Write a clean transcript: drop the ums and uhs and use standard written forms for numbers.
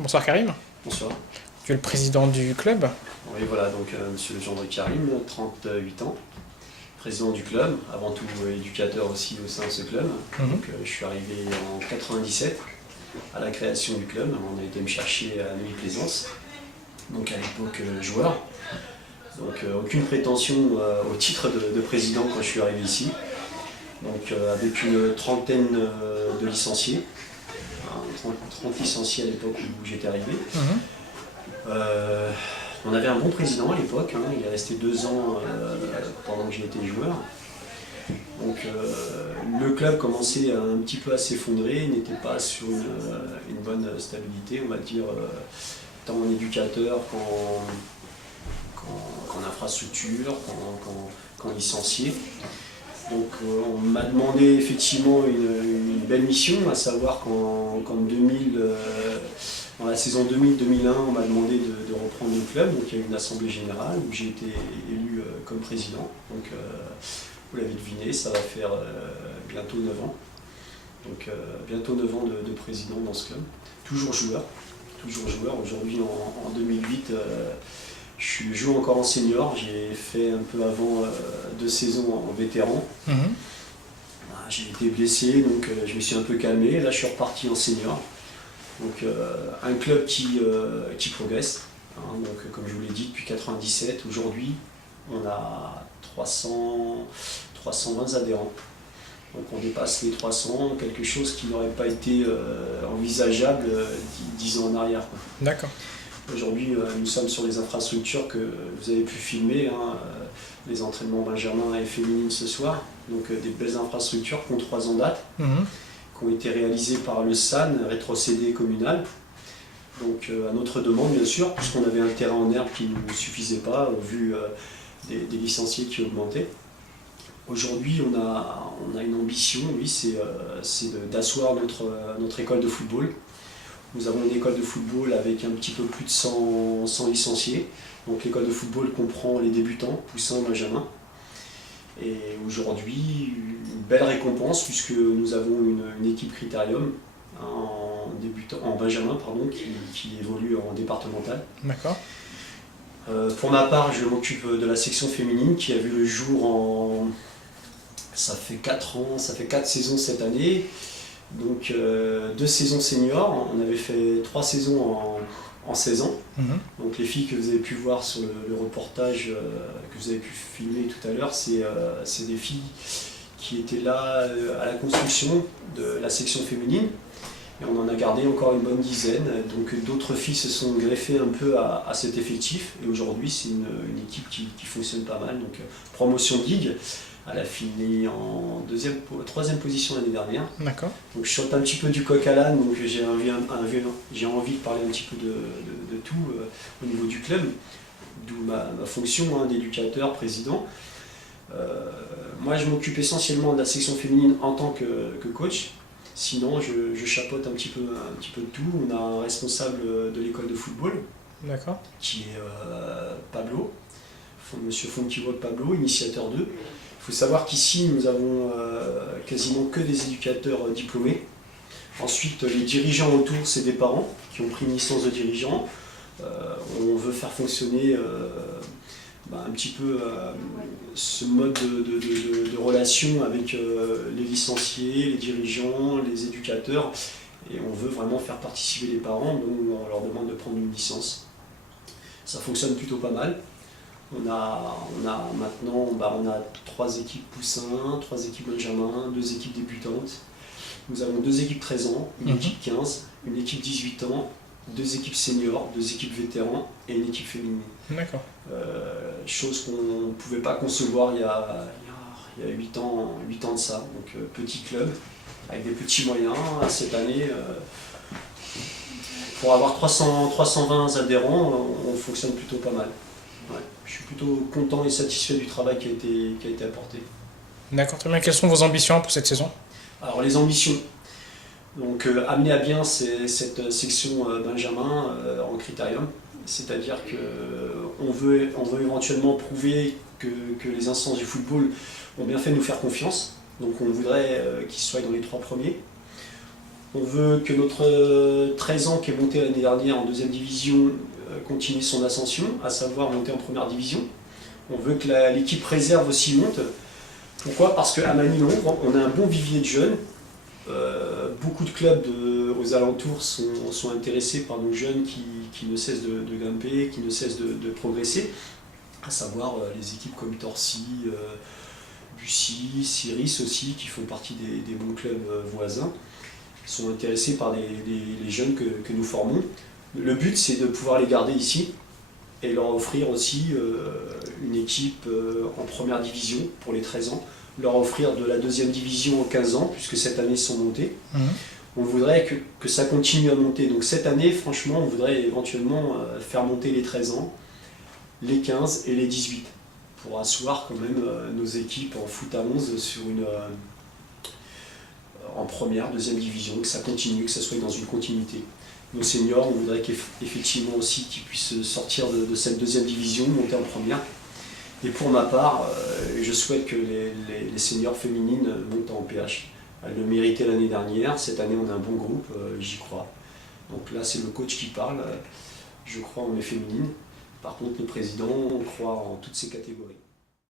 Bonsoir Karim, Bonsoir. tu es le président du club. Oui, voilà, donc monsieur Jean-André Karim, 38 ans, président du club, avant tout éducateur aussi au sein de ce club. Donc, je suis arrivé en 97 à la création du club. On a été me chercher à Neuilly-Plaisance, donc à l'époque joueur. Donc aucune prétention au titre de président quand je suis arrivé ici. Donc avec une trentaine de licenciés, 30 licenciés à l'époque où j'étais arrivé. On avait un bon président à l'époque, il est resté 2 ans pendant que j'ai été joueur. Donc le club commençait un petit peu à s'effondrer, n'était pas sur une bonne stabilité, on va dire, tant en éducateur qu'en infrastructure, qu'en licencié. Donc on m'a demandé effectivement une belle mission, à savoir qu'en 2000, dans la saison 2000-2001, on m'a demandé de reprendre le club. Donc il y a eu une assemblée générale où j'ai été élu comme président. Donc vous l'avez deviné, ça va faire bientôt 9 ans. Donc bientôt 9 ans de président dans ce club. Toujours joueur. Aujourd'hui en 2008, je joue encore en senior. J'ai fait un peu avant 2 saisons en vétéran. J'ai été blessé, donc je me suis un peu calmé. Là, je suis reparti en senior. Donc un club qui progresse. Donc, comme je vous l'ai dit, depuis 1997, aujourd'hui, on a 320 adhérents. Donc on dépasse les 300, quelque chose qui n'aurait pas été envisageable 10 ans en arrière. D'accord. Aujourd'hui, nous sommes sur les infrastructures que vous avez pu filmer, les entraînements benjamins et féminines ce soir. Donc des belles infrastructures qui ont 3 ans de date, qui ont été réalisées par le SAN, rétrocédé communal. Donc à notre demande bien sûr, puisqu'on avait un terrain en herbe qui ne suffisait pas au vu des licenciés qui augmentaient. Aujourd'hui, on a une ambition, oui, c'est d'asseoir notre école de football. Nous avons une école de football avec un petit peu plus de 100 licenciés. Donc l'école de football comprend les débutants, poussins, benjamins. Et aujourd'hui, une belle récompense puisque nous avons une équipe critérium en benjamin qui évolue en départemental. D'accord. Pour ma part, je m'occupe de la section féminine qui a vu le jour ça fait 4 ans, ça fait 4 saisons cette année. Donc 2 saisons seniors, on avait fait 3 saisons en 16 ans. Donc les filles que vous avez pu voir sur le reportage que vous avez pu filmer tout à l'heure, c'est des filles qui étaient là à la construction de la section féminine. Et on en a gardé encore une bonne dizaine. Donc d'autres filles se sont greffées un peu à cet effectif. Et aujourd'hui, c'est une équipe qui fonctionne pas mal. Donc promotion de ligue. Elle a fini en 3e position l'année dernière. D'accord. Donc je saute un petit peu du coq à l'âne, donc j'ai envie de parler un petit peu de tout au niveau du club, d'où ma fonction d'éducateur, président. Moi je m'occupe essentiellement de la section féminine en tant que coach. Sinon je chapeaute un petit peu de tout. On a un responsable de l'école de football, D'accord. qui est Pablo, Monsieur Fonkiwo Pablo, initiateur d'eux. Il faut savoir qu'ici, nous avons quasiment que des éducateurs diplômés. Ensuite, les dirigeants autour, c'est des parents qui ont pris une licence de dirigeant. On veut faire fonctionner un petit peu ce mode de relation avec les licenciés, les dirigeants, les éducateurs. Et on veut vraiment faire participer les parents, donc on leur demande de prendre une licence. Ça fonctionne plutôt pas mal. On a maintenant 3 équipes poussins, 3 équipes benjamins, 2 équipes débutantes. Nous avons 2 équipes 13 ans, une équipe 15, une équipe 18 ans, 2 équipes seniors, 2 équipes vétérans et une équipe féminine. D'accord. Chose qu'on ne pouvait pas concevoir il y a 8 ans de ça. Donc petit club, avec des petits moyens. Cette année, pour avoir 320 adhérents, on fonctionne plutôt pas mal. Ouais, je suis plutôt content et satisfait du travail qui a été apporté. D'accord, très bien. Quelles sont vos ambitions pour cette saison? Alors les ambitions, donc amener à bien cette section benjamin en critérium, c'est-à-dire qu'on veut éventuellement prouver que les instances du football ont bien fait de nous faire confiance, donc on voudrait qu'ils soient dans les 3 premiers. On veut que notre 13 ans qui est monté l'année dernière en deuxième division continue son ascension, à savoir monter en première division. On veut que l'équipe réserve aussi monte. Pourquoi? Parce qu'à Manille-Londres, on a un bon vivier de jeunes. Beaucoup de clubs aux alentours sont intéressés par nos jeunes qui ne cessent de grimper, qui ne cessent de progresser, à savoir les équipes comme Torcy, Bussy, Cyrus aussi, qui font partie des bons clubs voisins, sont intéressés par les jeunes que nous formons. Le but, c'est de pouvoir les garder ici et leur offrir aussi une équipe en première division pour les 13 ans, leur offrir de la deuxième division en 15 ans, puisque cette année ils sont montés. On voudrait que ça continue à monter. Donc cette année, franchement, on voudrait éventuellement faire monter les 13 ans, les 15 et les 18, pour asseoir quand même nos équipes en foot à 11 sur en première, deuxième division, que ça continue, que ça soit dans une continuité. Nos seniors, on voudrait qu'effectivement aussi qu'ils puissent sortir de cette deuxième division, monter en première. Et pour ma part, je souhaite que les seniors féminines montent en PH. Elles le méritaient l'année dernière, cette année on a un bon groupe, j'y crois. Donc là c'est le coach qui parle, je crois en mes féminines. Par contre le président, on croit en toutes ces catégories.